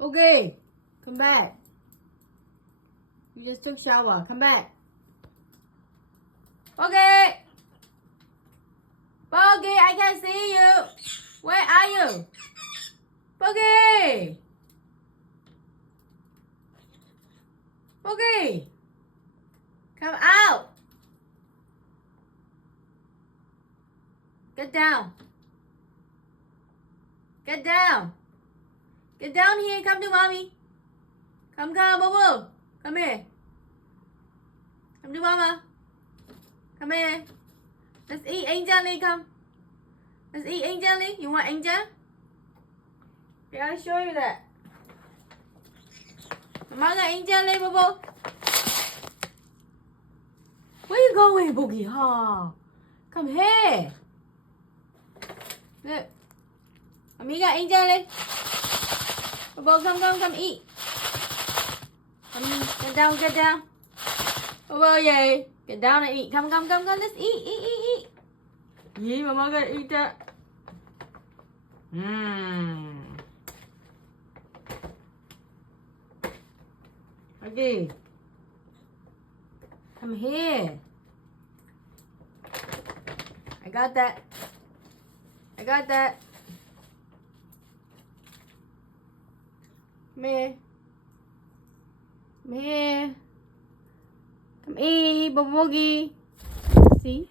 Okay, come back. You just took shower. Come back. Okay. Bogey, I can see you. Where are you? Bogey. Bogey. Come out. Get down. Get down. Get down here. Come to mommy. Come, Boo Boo. Come here. Come to mama. Come here. Let's eat Angel, come. Let's eat Angel. You want Angel? Yeah, I'll show you that. Mama got Angel, Boo Boo. Where you going, Boogie? Huh? Come here. Look. Mommy got Angel. Boo Boo, come eat. Get down. Boo Boo, yay. Get down and eat. Come. Let's eat. Yeah, Mama gotta eat that. Okay. Come here. I got that. Come here. Come eat, Boogie. See?